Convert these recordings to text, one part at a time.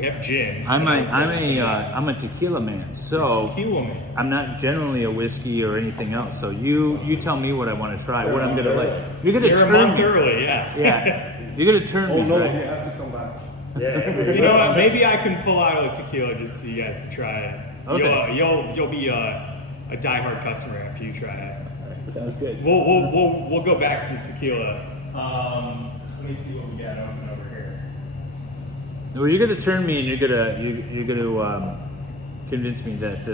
We have gin. I'm a tequila man, so Tequila man. I'm not generally a whiskey or anything else. So you tell me what I want to try, what I'm gonna like. You're gonna You're a turn month me. early, yeah. Yeah, you're gonna turn me. No, Right? he has to come back. Yeah. You know what? Maybe I can pull out a tequila just so you guys can try it. Okay. You'll be a diehard customer after you try it. Sounds good. We'll go back to the tequila. Let me see what we got open over here. Well, you're gonna turn me, and you're gonna convince me that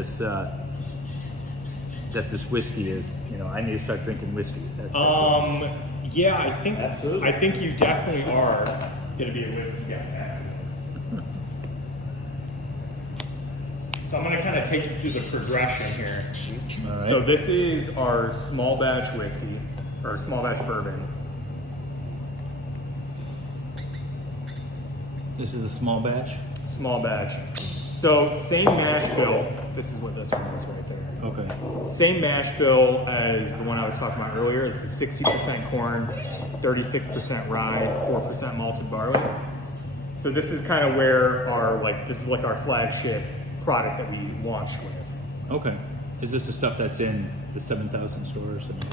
this whiskey is. I need to start drinking whiskey. That's Yeah, I think Absolutely. I think you definitely are gonna be a whiskey guy after this. So I'm gonna kind of take you through the progression here. all right. So this is our small batch whiskey or small batch bourbon. This is the small batch. Small batch. So same mash bill. This is what this one is right there. Okay. Same mash bill as the one I was talking about earlier. This is 60% corn, 36% rye, 4% malted barley. So this is kind of where this is like our flagship product that we launched with. Okay. Is this the stuff that's in the 7,000 stores and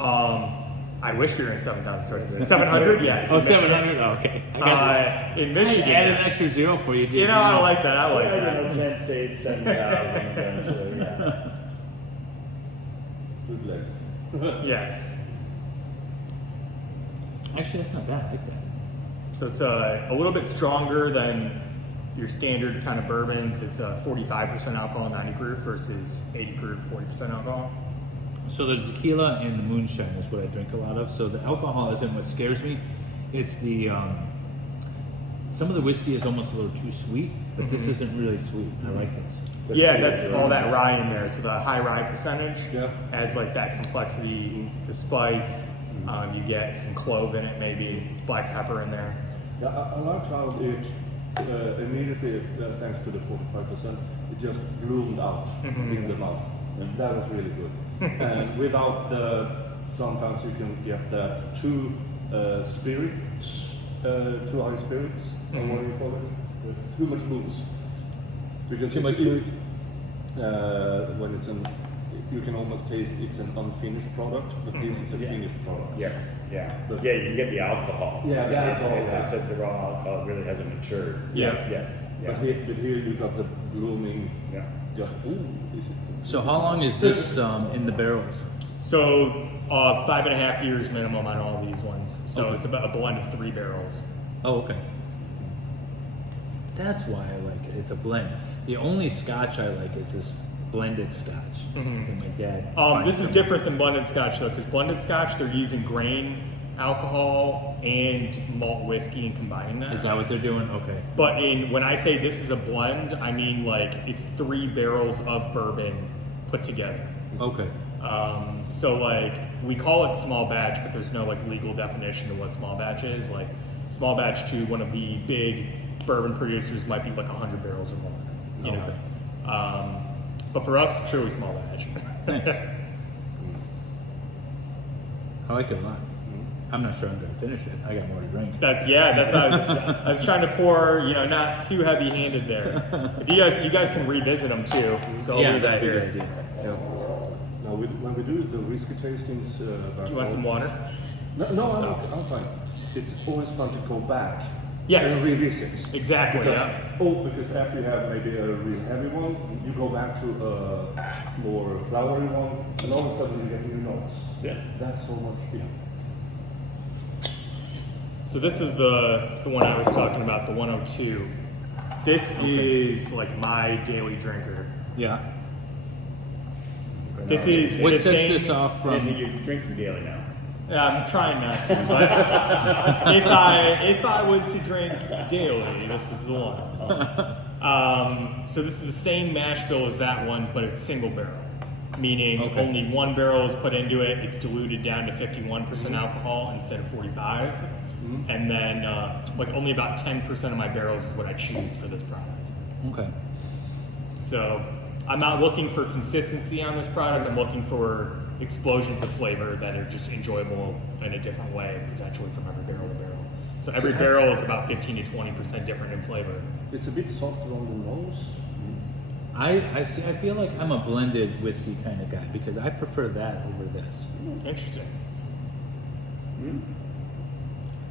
all that? I wish we were in 7,000 stores. 700? Yeah. Oh, 700? Oh, okay. I got In you. Michigan. Add an yes. extra zero for you. You know, I like that. I like that. 10 states, 7,000 eventually, yeah. Good legs. Yes. Actually, that's not bad. I like that. So it's a little bit stronger than your standard kind of bourbons. It's 45% alcohol, 90 proof versus 80 proof, 40% alcohol. So the tequila and the moonshine is what I drink a lot of. So the alcohol isn't what scares me. It's the some of the whiskey is almost a little too sweet, but this isn't really sweet. I like this. Yeah, that's all that rye in there. So the high rye percentage Yeah. adds like that complexity, the spice. You get some clove in it, maybe black pepper in there. Yeah, I liked how it immediately, thanks to the 45%, it just bloomed out in the mouth. And that was really good. And without sometimes you can get that too spirits, too high spirits, or what do you call it? Too much booze. Because Too much booze. When it's you can almost taste it's an unfinished product, but this is a finished product. Yes, yeah. But- Yeah, you can get the alcohol. Yeah, the alcohol, It's said the raw alcohol really hasn't matured. Yeah. Yes, But yeah. here you got the blooming. Yeah. Just is it? So how long is this in the barrels? So 5.5 years minimum on all these ones. So it's about a blend of 3 barrels. Oh, okay. That's why I like it. It's a blend. The only scotch I like is this blended scotch that my dad. This finds is for me. different than blended scotch though, because blended scotch they're using grain alcohol and malt whiskey and combining that. Is that what they're doing? Okay. But when I say this is a blend, I mean like it's 3 barrels of bourbon put together. Okay. So like we call it small batch, but there's no like legal definition of what small batch is. Like small batch to one of the big bourbon producers might be like 100 barrels or more. You know. But for us, truly small batch. Thanks. I like it a lot. I'm not sure I'm going to finish it. I got more to drink. That's how I was trying to pour, not too heavy-handed there. If you guys can revisit them too, so I'll leave that that'd be a here. good idea. Yeah. Now, when we do the whiskey tastings, Do you want some water? No, I'm fine. It's always fun to go back Yes. and revisit. Exactly. Because, Yeah. because after you have maybe a real heavy one, you go back to a more flowery one, and all of a sudden you get new notes. Yeah. That's so much fun. So this is the one I was talking about, the 102. This is like my daily drinker. Yeah. This is What the sets same- this off And from? you drink your daily now. I'm trying not to, but if I was to drink daily, this is the one. So this is the same mash bill as that one, but it's single barrel, meaning Okay. only 1 barrel is put into it. It's diluted down to 51% alcohol instead of 45, and then like only about 10% of my barrels is what I choose for this product. Okay. So I'm not looking for consistency on this product. I'm looking for explosions of flavor that are just enjoyable in a different way, potentially from every barrel to barrel. So every barrel is about 15 to 20% different in flavor. It's a bit softer on the nose. I see. I feel like I'm a blended whiskey kind of guy because I prefer that over this. Interesting.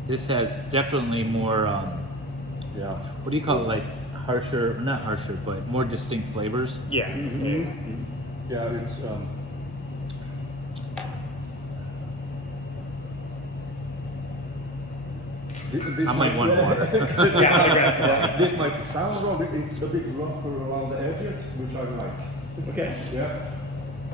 This has definitely more. Yeah. What do you call it? Like harsher, not harsher, but more distinct flavors. Yeah. Yeah, it's this I might want water. Yeah, I'm gonna grab some water. This might sound wrong, but it's a bit rougher around the edges, which I like. Okay. Yeah.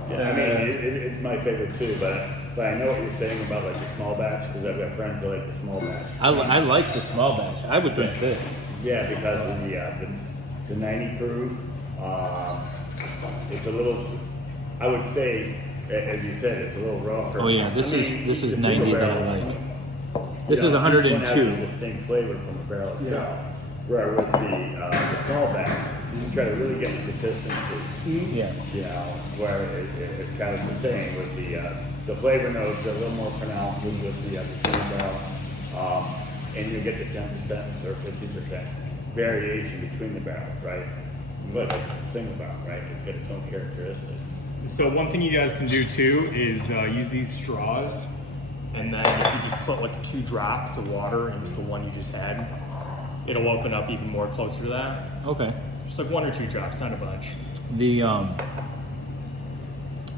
Yeah, I mean, it's my favorite too, but I know what you're saying about like the small batch because I've got friends that like the small batch. I like the small batch. I would drink this. Yeah, because of the 90 proof. It's a little. I would say, as you said, it's a little rougher. Oh yeah, this is the 90 single that I barrels, like. This you is know, each one has a 102. distinct flavor from the barrel itself. Where with the small batch, you try to really get the consistency. Yeah. You know, where it's kind of the same with the flavor notes are a little more pronounced with the single barrel, and you get the 10% or 15% variation between the barrels, right? But it's a single barrel, right? It's got its own characteristics. So one thing you guys can do too is use these straws, and then if you just put like 2 drops of water into the one you just had, it'll open up even more closer to that. Okay. Just like 1 or 2 drops, not a bunch. The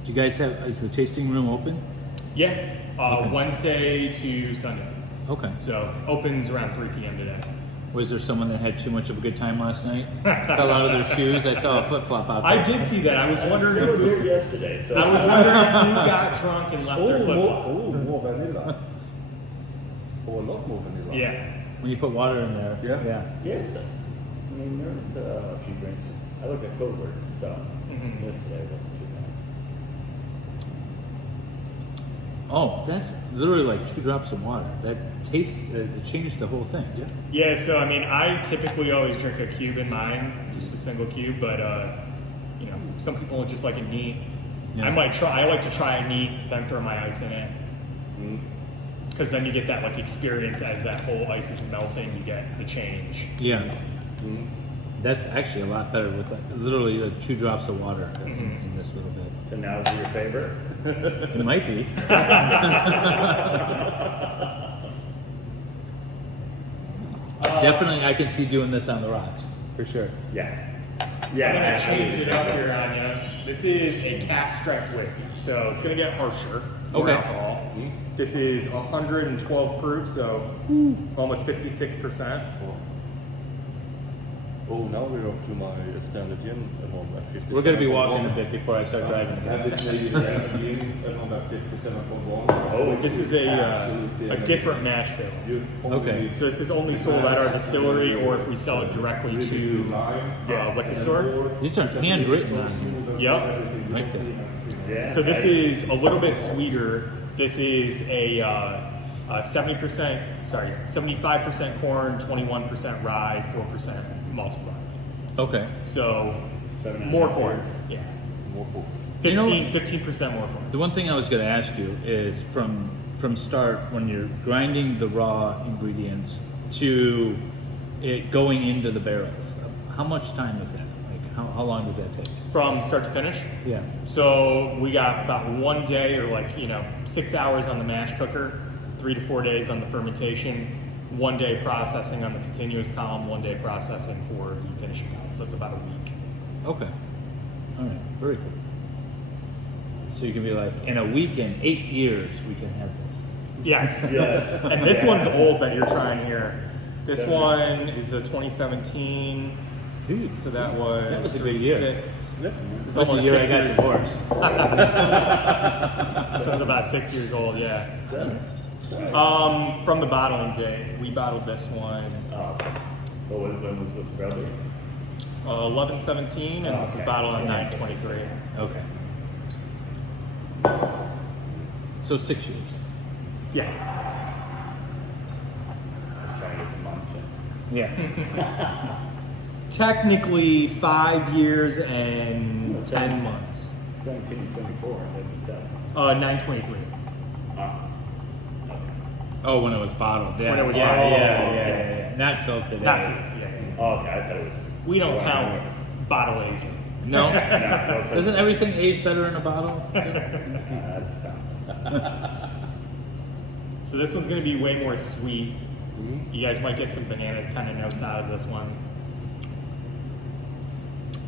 do you guys have? Is the tasting room open? Yeah, Okay. Wednesday to Sunday. Okay. So opens around 3 p.m. today. Was there someone that had too much of a good time last night? Fell out of their shoes. I saw a flip flop out there. I did see that. I was wondering. I was here yesterday, so I was wondering if you got drunk and left their flip flop. more vanilla. Or a lot more vanilla. Yeah. When you put water in there. Yeah. Yeah. yes. I mean, there's a few drinks. I looked at Covert stuff yesterday. It wasn't too bad. Oh, that's literally like 2 drops of water. That tastes. It changed the whole thing. Yeah. Yeah. So I mean, I typically always drink a cube in mine, just a single cube. But you know, some people just like it neat. Yeah. I might try. I like to try it neat, then throw my ice in it. Because then you get that like experience as that whole ice is melting. You get the change. Yeah. That's actually a lot better with like, literally like 2 drops of water in this little bit. So now is your favorite? It might be. Definitely, I can see doing this on the rocks for sure. Yeah. I'm Yeah. gonna change it up here on you. This is a cask strength whiskey, so it's gonna get harsher. More Okay. alcohol. This is 112 proof, so almost 56%. Oh, now we're up to my standard gin at home at 50. We're gonna be walking a bit before I start driving Have again. this lady standard gin at home at 50% alcohol. Oh, this is a Absolutely different mash bill. You Okay. only So this is only sold at our distillery, or if we sell it directly to liquor store. These are handwritten on Yep. right there. Yeah. So this is a little bit sweeter. This is a 75% corn, 21% rye, 4% malted rye. Okay. So 7.5 more corn. years. Yeah. more full. 15% more corn. The one thing I was going to ask you is from start when you're grinding the raw ingredients to it going into the barrels. How much time is that? Like how long does that take? From start to finish. Yeah. So we got about 1 day or 6 hours on the mash cooker, 3 to 4 days on the fermentation, 1 day processing on the continuous column, 1 day processing for the finishing column. So it's about a week. Okay. All right. Very cool. So you can be like, in a week and 8 years, we can have this. Yes. Yes. And this one's old that you're trying here. This 70. one is a 2017. Dude, So that was a good year. 6. Yep. It's That's the almost year I 6 got years. divorced. So it's about 6 years old, yeah. From the bottling date, we bottled this one Oh, okay. Well, when was this brother? 11/17, and this is Okay. bottled on Yeah. 9/23. Okay. So 6 years. Yeah. I'm trying to get the months in. Yeah. Technically 5 years and 10 months. 17, 24, and then 7. 9/23. Oh. Oh, when it was bottled. Yeah. When it was yeah, bottled. yeah. Not till today. Not to, yeah. Oh, okay, I thought it was. We don't count bottle aging. No. No, Doesn't everything age better in a bottle? that sounds. So this one's going to be way more sweet. Mhm. You guys might get some banana kind of notes out of this one.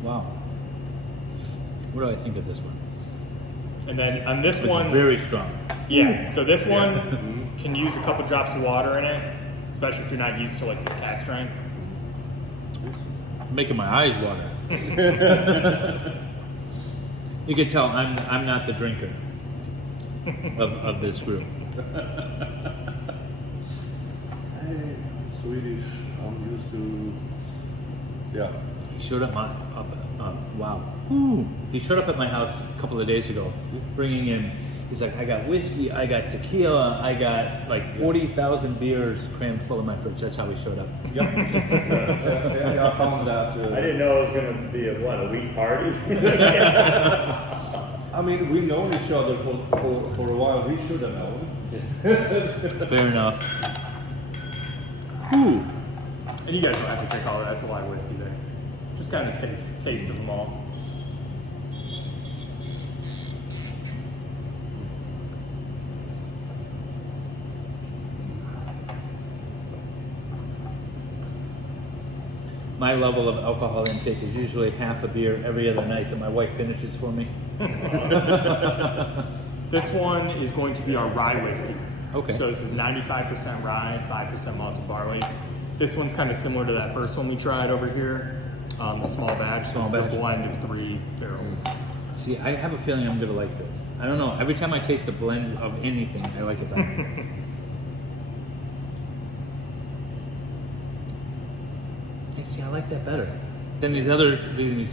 Wow. What do I think of this one? And then on this It's one, very strong. yeah. So this one can use a couple drops of water in it, especially if you're not used to like this cast strength. Making my eyes water. You can tell I'm not the drinker of this group. Hey, Swedish, I'm used to. Yeah. He showed up wow. Ooh. He showed up at my house a couple of days ago, bringing in. He's like, I got whiskey, I got tequila, I got like 40,000 beers crammed full of my fridge. That's how he showed up. Yep. Yeah, I found that. I didn't know it was going to be a week party. I mean, we know each other for a while. We should have known. Fair enough. Ooh. And you guys don't have to drink all of that. That's a lot of whiskey there. Just kind of taste of them all. My level of alcohol intake is usually half a beer every other night that my wife finishes for me. This one is going to be our rye whiskey. Okay. So this is 95% rye, 5% malted barley. This one's kind of similar to that first one we tried over here, the small batch. Small This is batch. a blend of 3 barrels. See, I have a feeling I'm gonna like this. I don't know. Every time I taste a blend of anything, I like it better. Yeah, see, I like that better than these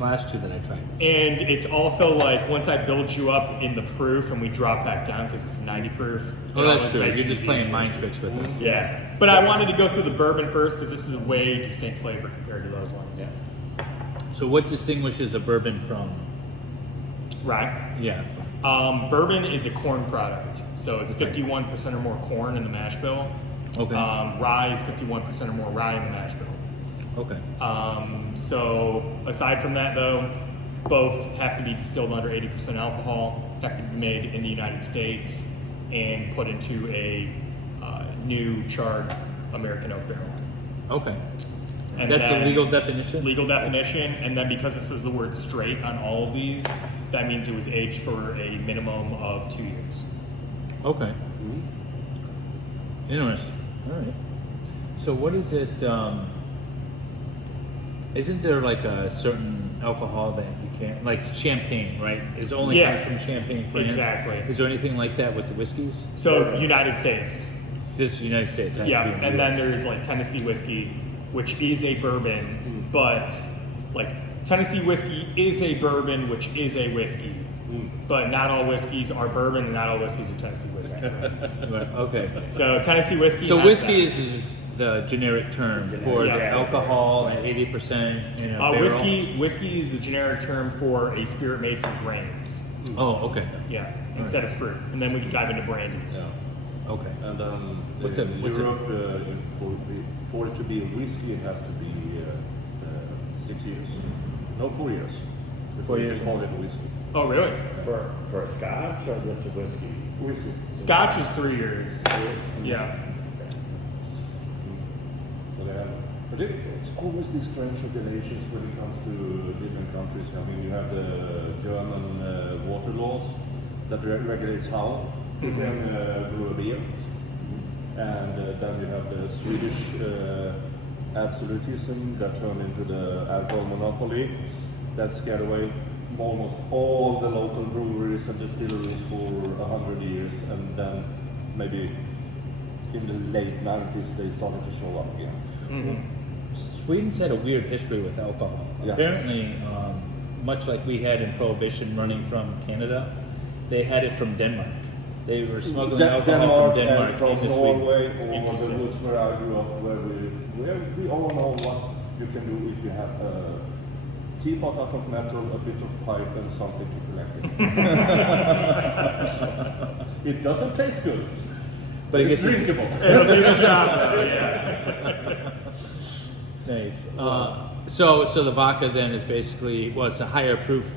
last 2 that I tried. And it's also like once I build you up in the proof and we drop back down because it's 90 proof. Oh, it that's always true. makes You're it just playing easier. mind tricks with us. Yeah. But I wanted to go through the bourbon first because this is a way distinct flavor compared to those ones. Yeah. So, what distinguishes a bourbon from? Rye. Yeah. Bourbon is a corn product, so it's 51% or more corn in the mash bill. Okay. Rye is 51% or more rye in the mash bill. Okay. So aside from that, though, both have to be distilled under 80% alcohol, have to be made in the United States, and put into a new charred American oak barrel. Okay. And That's the then- legal definition? Legal definition, and then because it says the word straight on all of these, that means it was aged for a minimum of 2 years. Okay. Interesting. All right. So what is it? Isn't there like a certain alcohol that you can't, like champagne, right? It only Yeah. comes from Champagne, France. Exactly. Is there anything like that with the whiskeys? So United States. This is the United States. Has Yeah, to be in the and then US. there's like Tennessee whiskey, which is a bourbon, but like Tennessee whiskey is a bourbon, which is a whiskey. But not all whiskeys are bourbon, and not all whiskeys are Tennessee whiskey. Right, okay. So Tennessee whiskey. So has whiskey that. is the generic term for Yeah. the alcohol at 80% in a barrel. Whiskey is the generic term for a spirit made from grains. Oh, okay. Yeah, instead of fruit. And then we can dive into brandies. Yeah. Okay. And then What's in it- what's it- Europe, for it to be a whiskey, it has to be 6 years. No, 4 years. Before you can call it a whiskey. Oh, really? For a scotch or just a whiskey? Whiskey. Scotch is 3 years. Yeah. So they have, but it's always these strange regulations when it comes to different countries. I mean, you have the German water laws that regulates how you can brew a beer, and then you have the Swedish absolutism that turned into the alcohol monopoly that scared away almost all the local breweries and distilleries for 100 years, and then maybe in the late 90s they started to show up again. Sweden's had a weird history with alcohol. Yeah. Apparently, much like we had in Prohibition running from Canada, they had it from Denmark. They were smuggling alcohol from Denmark and from into Sweden. Norway, or the Interesting. woods where I grew up, where we all know what you can do if you have a teapot out of metal, a bit of pipe, and something to collect it. It doesn't taste good. but it It's gets drinkable. It'll do the job though, yeah. nice. So the vodka then is basically it's a higher proof.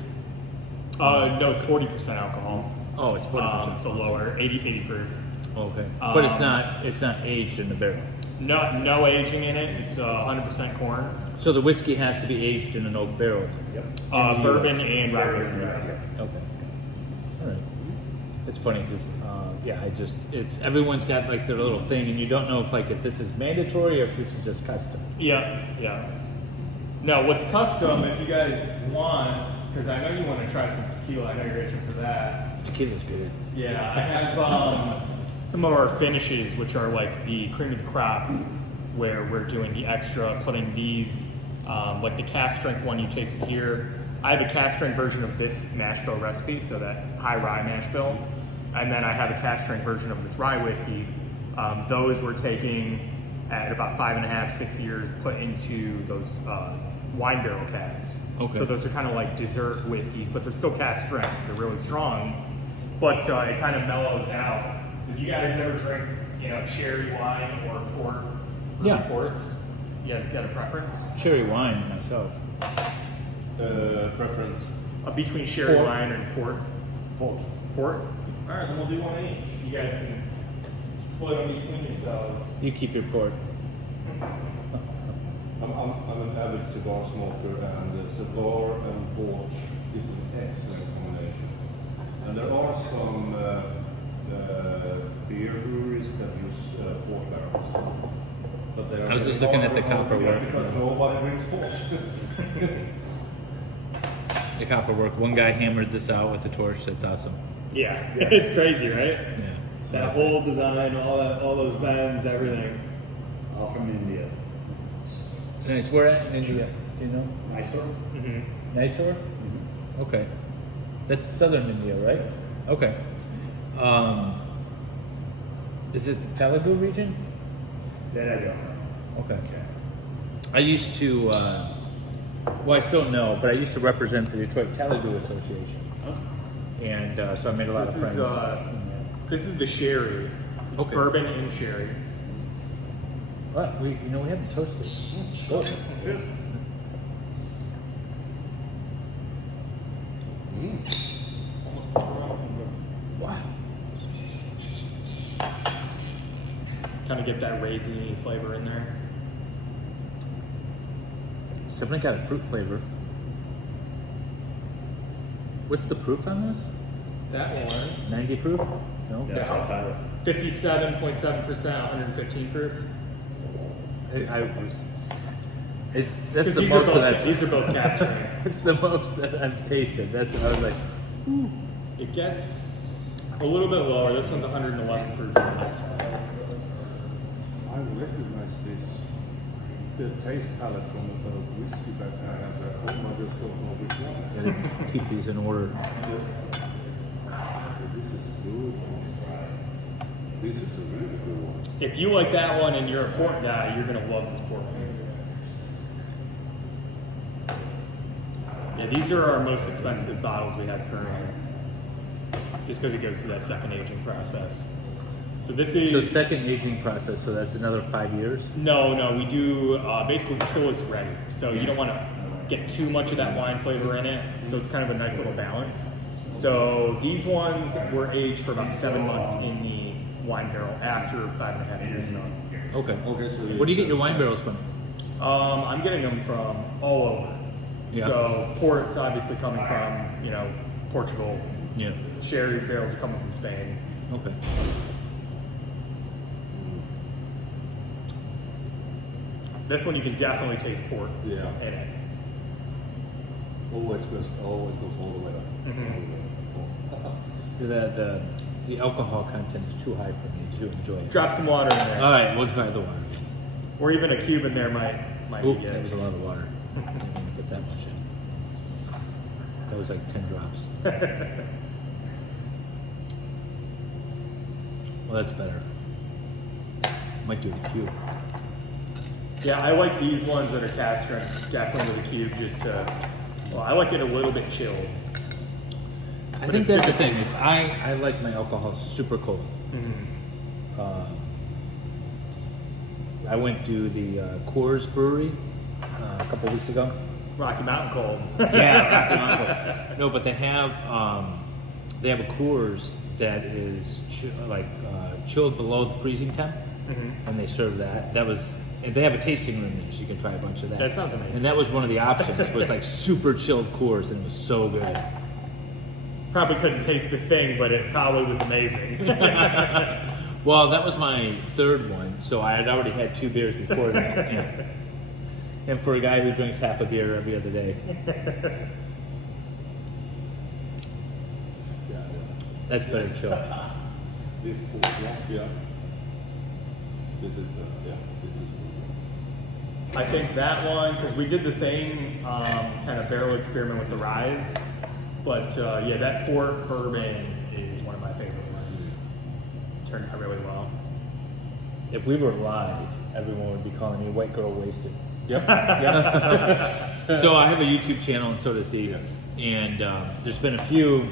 No, it's 40% alcohol. Oh, it's 40%. So lower, 80 proof. Okay, but it's not aged in the barrel. No aging in it. It's 100% corn. So the whiskey has to be aged in an oak barrel. Yep. Bourbon US. and rye whiskey. Yes. Okay. All right. It's funny because it's everyone's got like their little thing, and you don't know if this is mandatory or if this is just custom. Yeah. No, what's custom, if you guys want, because I know you want to try some tequila. I know you're itching for that. Tequila's good. Yeah, I have some of our finishes, which are like the cream of the crop, where we're doing the extra, putting these, like the cast strength one you tasted here. I have a cast strength version of this mash bill recipe, so that high rye mash bill. And then I have a cast strength version of this rye whiskey. Those we're taking at about 5.5, 6 years, put into those wine barrel casks. Okay. So those are kind of like dessert whiskeys, but they're still cast strength, so they're really strong. But it kind of mellows out. So do you guys ever drink, cherry wine or port? Yeah. Ports? You guys got a preference? Cherry wine myself. Preference. Between sherry Port. wine and port? Port. Port? All right, then we'll do one each. You guys can split them between yourselves. You keep your port. I'm an avid cigar smoker, and cigar and port is an excellent combination. And there are some beer breweries that use port barrels. But they are I was just very looking hard at the to copper get work. because nobody drinks port. The copper work. One guy hammered this out with a torch. That's awesome. Yeah, it's crazy, right? Yeah. That whole design, all those bends, everything. All from India. Nice. Where at in India? Do you know? Mysore? Mm-hmm. Mysore? Okay. That's southern India, right? Okay. Is it the Telugu region? That I don't know. Okay. I used to, I still know, but I used to represent the Detroit Telugu Association. And so I made a lot of friends. This is the sherry. It's Okay. bourbon and sherry. Right, we haven't toasted. Let's go. Cheers. Almost pour it out. Wow. Kind of get that raisiny flavor in there. It's definitely got a fruit flavor. What's the proof on this? That one, 90 proof? No? Yeah, that's higher. 57.7%, 115 proof. That's the most that I've. These are both cast strength. It's the most that I've tasted. That's what I was like. It gets a little bit lower. This one's 111 proof. The next one. I recognize this. The taste palette from the whiskey back I have at home. I just don't know which one. Gotta keep these in order. This is good. This is a really good one. If you like that one and you're a port guy, you're gonna love this port one. Yeah, these are our most expensive bottles we have currently, just because it goes through that second aging process. So this is So second aging process, so that's another 5 years? no, we do basically until it's ready. So you don't want to get too much of that wine flavor in it. So it's kind of a nice little balance. So these ones were aged for about 7 months in the wine barrel after 5.5 years ago. Okay. Okay, so Where do you get your wine barrels from? I'm getting them from all over. Yeah. So port's obviously coming from Portugal. Yeah. Sherry barrels are coming from Spain. Okay. This one you can definitely taste port Yeah. in it. Always goes all the way up. So the alcohol content is too high for me to enjoy it. Drop some water in there, All right, we'll try the water. or even a cube in there might Oh, be good. that was a lot of water. I didn't mean to put that much in. That was like 10 drops. Well, that's better. Might do the cube. Yeah, I like these ones that are cast strength, definitely with a cube, just to. Well, I like it a little bit chilled. I But think it's that's the good. thing is I like my alcohol super cold. I went to the Coors Brewery a couple weeks ago. Rocky Mountain Cold. Yeah, Rocky Mountain Cold. No, but they have a Coors that is chilled below the freezing temp, and they serve that. And they have a tasting room there, so you can try a bunch of that. That sounds amazing. And that was one of the options. Was like super chilled Coors, and it was so good. Probably couldn't taste the thing, but it probably was amazing. Well, that was my third one, so I had already had 2 beers before that. Yeah. And for a guy who drinks half a beer every other day, that's better chill. This cool, yeah. This is this is. I think that one, because we did the same kind of barrel experiment with the Rise, but yeah, that Fort Bourbon is one of my favorite ones. Turned out really well. If we were live, everyone would be calling me White Girl Wasted. Yep. So I have a YouTube channel, and so does he. And there's been a few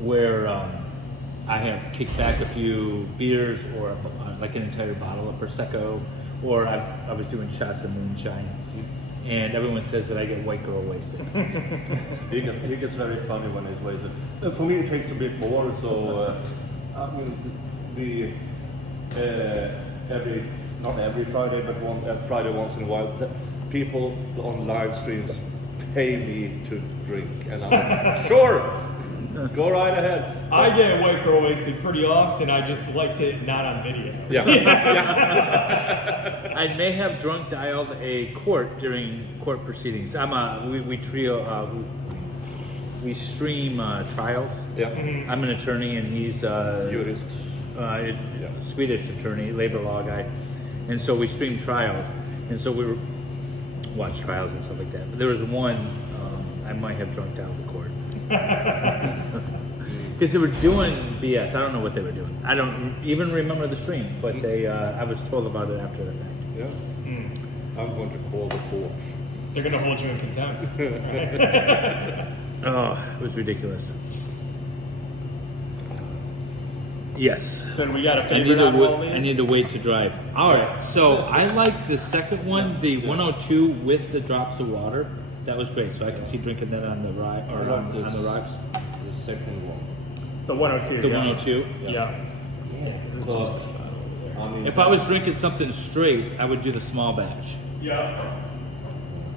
where I have kicked back a few beers or like an entire bottle of Prosecco, or I was doing shots of moonshine. And everyone says that I get white girl wasted. He gets very funny when he's wasted. For me, it takes a bit more. So I mean, not every Friday, but Friday once in a while, people on live streams pay me to drink, and I'm like, sure, go right ahead. So, I get white girl wasted pretty often. I just like to not on video. yeah. I may have drunk dialed a court during court proceedings. We stream trials. Yeah. I'm an attorney, and he's Jurist. Swedish attorney, labor law guy, and so we stream trials, and so we watch trials and stuff like that. But there was one I might have drunk down the court because they were doing BS. I don't know what they were doing. I don't even remember the stream, but I was told about it after the fact. Yeah. I'm going to call the courts. They're going to hold you in contempt. Oh, it was ridiculous. Yes. So we got a favorite on all these? I need to wait to drive. All right. So I like the second one, the 102 with the drops of water. That was great. So I can see drinking that on the on the rocks. The second one. The 102. The yeah. 102. Yeah. So, I mean, If I was drinking something straight, I would do the small batch. Yeah.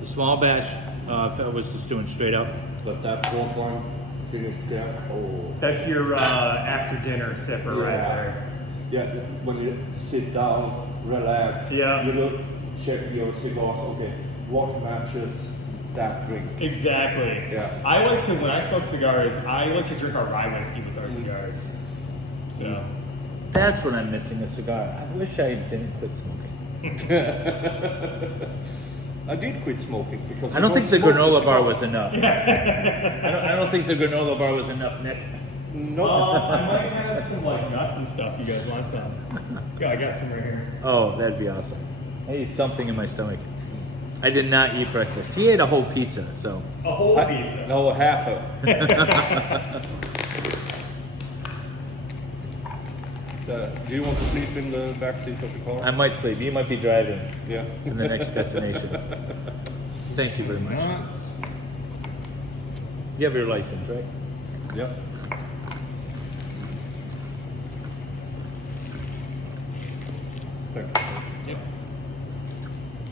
The small batch, if I was just doing straight up. but that port wine finished there. Oh. That's your after dinner sipper right there. Yeah, when you sit down, relax, Yeah. you look, check your cigars, okay, what matches that drink? Exactly. Yeah. I like to, when I smoke cigars, I like to drink our rye whiskey with our cigars. So. That's what I'm missing, a cigar. I wish I didn't quit smoking. I did quit smoking because I don't think the smoke granola bar cigar. was enough. I don't think the granola bar was enough, Nick. No. I might have some like nuts and stuff. You guys want some? Yeah, I got some right here. Oh, that'd be awesome. I need something in my stomach. I did not eat breakfast. He ate a whole pizza, so. A whole pizza. No, half of. Do you want to sleep in the back seat of the car? I might sleep. You might be driving Yeah. to the next destination. Thank you very much. Nuts. You have your license, right? Yeah. Thank you, sir. Yep.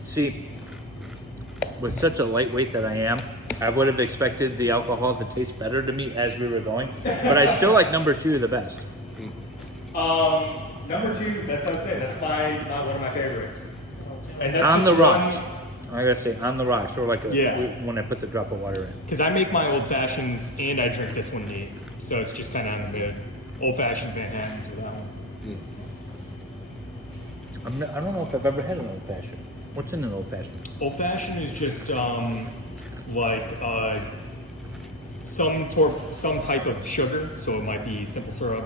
See, with such a lightweight that I am, I would have expected the alcohol to taste better to me as we were going, but I still like number 2 the best. Number 2, that's what I say. That's not one of my favorites. And that's On just the one- rocks. I gotta say, on the rocks, or like Yeah. when I put the drop of water in. Because I make my old fashions and I drink this one neat, so it's just kind of on the mid. Old fashions, Manhattans without them. I don't know if I've ever had an old fashioned. What's in an old fashioned? Old fashioned is just like some type of sugar. So it might be simple syrup,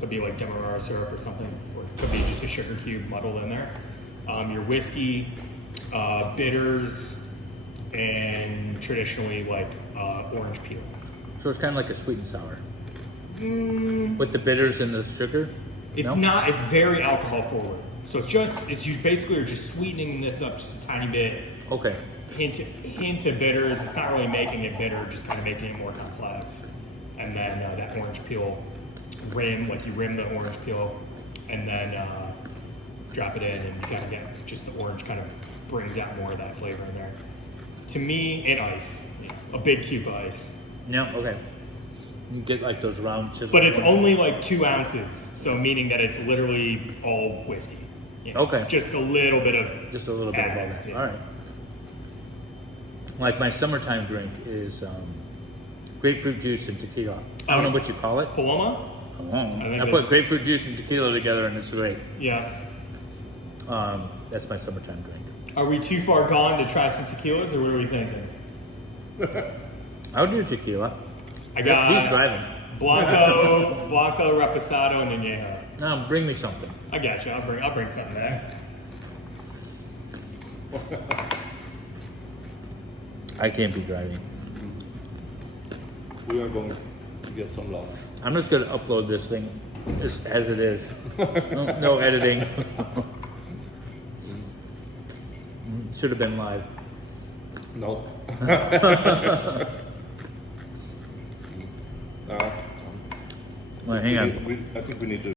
could be like demerara syrup or something, or it could be just a sugar cube muddled in there. Your whiskey, bitters, and traditionally like orange peel. So it's kind of like a sweet and sour. With the bitters and the sugar? It's No? not. It's very alcohol forward. So you basically are just sweetening this up just a tiny bit. Okay. Hint of bitters. It's not really making it bitter, just kind of making it more complex. And then that orange peel rim, like you rim the orange peel, and then drop it in, and you kind of get just the orange kind of brings out more of that flavor in there. To me, and ice, a big cube of ice. No, okay. You get like those round chiseled. But it's ones. only like 2 ounces, so meaning that it's literally all whiskey. Okay. Just a little bit of Just a little bit of all additives, that. yeah. All right. Like my summertime drink is grapefruit juice and tequila. I don't know what you call it. Paloma? think I put that's- grapefruit juice and tequila together and it's great. Yeah. That's my summertime drink. Are we too far gone to try some tequilas, or what are we thinking? I'll do tequila. I got Who's driving? Blanco, Reposado, and Añejo. No, bring me something. I got you. I'll bring something back. I can't be driving. We are going to get some lunch. I'm just gonna upload this thing as it is. No editing. Should have been live. No. Well, hang on. I think we need to